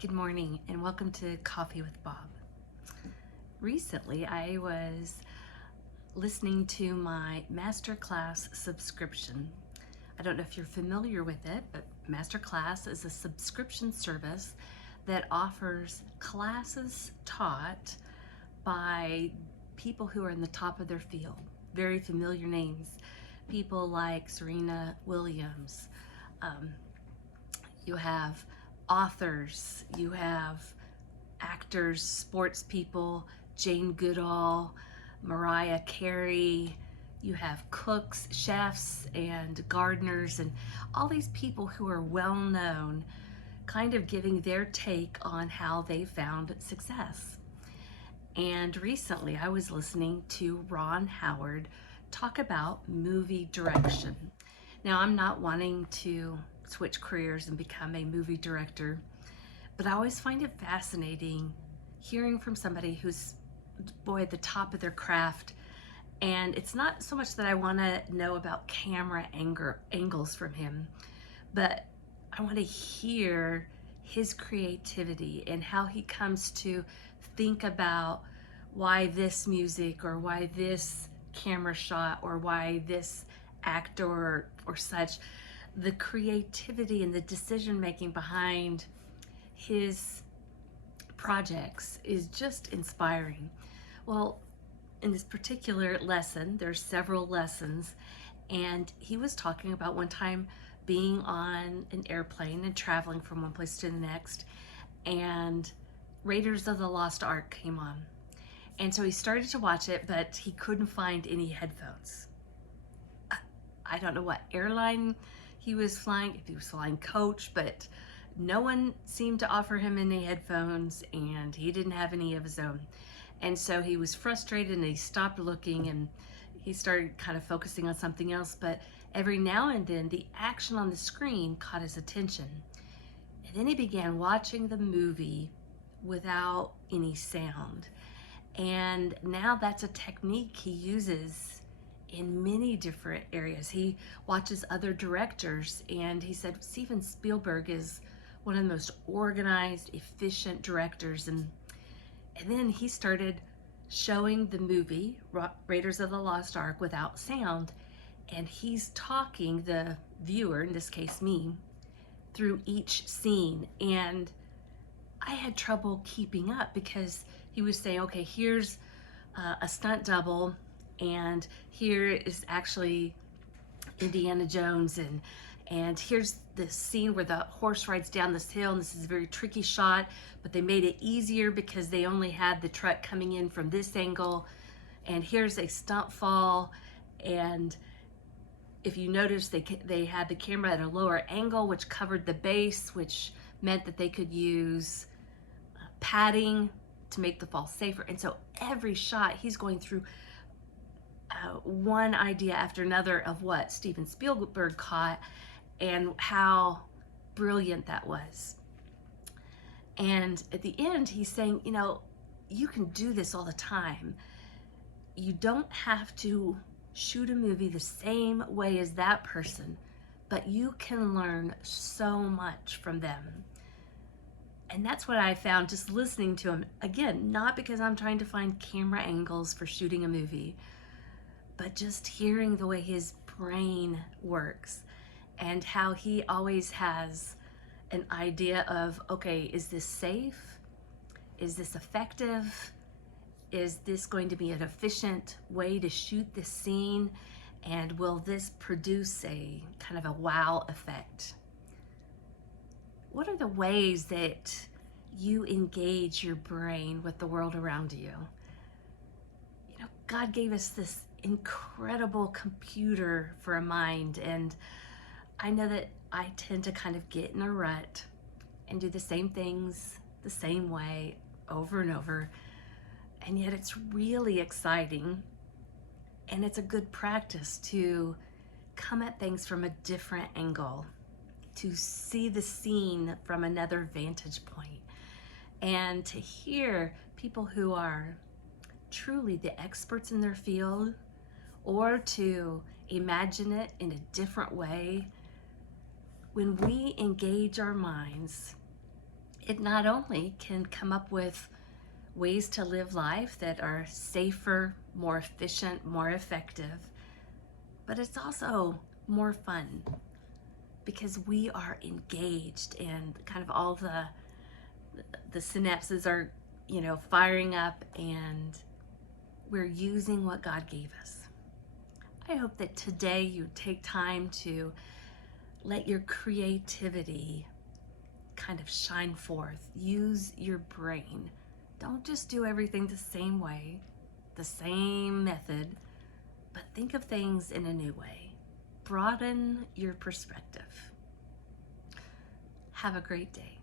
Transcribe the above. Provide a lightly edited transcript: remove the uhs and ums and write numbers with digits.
Good morning and welcome to Coffee with Bob. Recently, I was listening to my Masterclass subscription. I don't know if you're familiar with it, but Masterclass is a subscription service that offers classes taught by people who are in the top of their field. Very familiar names. People like Serena Williams. You have authors, you have actors, sports people, Jane Goodall, Mariah Carey, you have cooks, chefs, and gardeners, and all these people who are well known, kind of giving their take on how they found success. And recently I was listening to Ron Howard talk about movie direction. Now, I'm not wanting to switch careers and become a movie director, but I always find it fascinating hearing from somebody who's, boy, at the top of their craft. And it's not so much that I want to know about camera angles from him, but I want to hear his creativity and how he comes to think about why this music or why this camera shot or why this actor or such. The creativity and the decision making behind his projects is just inspiring. Well, in this particular lesson, there's several lessons, and he was talking about one time being on an airplane and traveling from one place to the next, and Raiders of the Lost Ark came on. And so he started to watch it, but he couldn't find any headphones. I don't know what airline he was flying, if he was flying coach, but no one seemed to offer him any headphones, and he didn't have any of his own. And so he was frustrated and he stopped looking and he started kind of focusing on something else. But every now and then the action on the screen caught his attention. And then he began watching the movie without any sound. And now that's a technique he uses in many different areas. He watches other directors, and he said Steven Spielberg is one of the most organized, efficient directors. And then he started showing the movie Raiders of the Lost Ark without sound, and he's talking the viewer, in this case me, through each scene. And I had trouble keeping up because he was saying, okay, here's a stunt double, and here is actually Indiana Jones, and here's the scene where the horse rides down this hill, and this is a very tricky shot, but they made it easier because they only had the truck coming in from this angle, and here's a stunt fall. And if you notice, they had the camera at a lower angle, which covered the base, which meant that they could use padding to make the fall safer. And so every shot he's going through one idea after another of what Steven Spielberg caught and how brilliant that was. And at the end, he's saying, you know, you can do this all the time. You don't have to shoot a movie the same way as that person, but you can learn so much from them. And that's what I found just listening to him. Again, not because I'm trying to find camera angles for shooting a movie, but just hearing the way his brain works and how he always has an idea of, okay, is this safe? Is this effective? Is this going to be an efficient way to shoot this scene? And will this produce a kind of a wow effect? What are the ways that you engage your brain with the world around you? You know, God gave us this incredible computer for a mind, and I know that I tend to kind of get in a rut and do the same things the same way over and over, and yet it's really exciting, and it's a good practice to come at things from a different angle, to see the scene from another vantage point, and to hear people who are truly the experts in their field, or to imagine it in a different way. When we engage our minds, it not only can come up with ways to live life that are safer, more efficient, more effective, but it's also more fun because we are engaged and kind of all the synapses are, firing up, and we're using what God gave us. I hope that today you take time to let your creativity kind of shine forth. Use your brain. Don't just do everything the same way, the same method, but think of things in a new way. Broaden your perspective. Have a great day.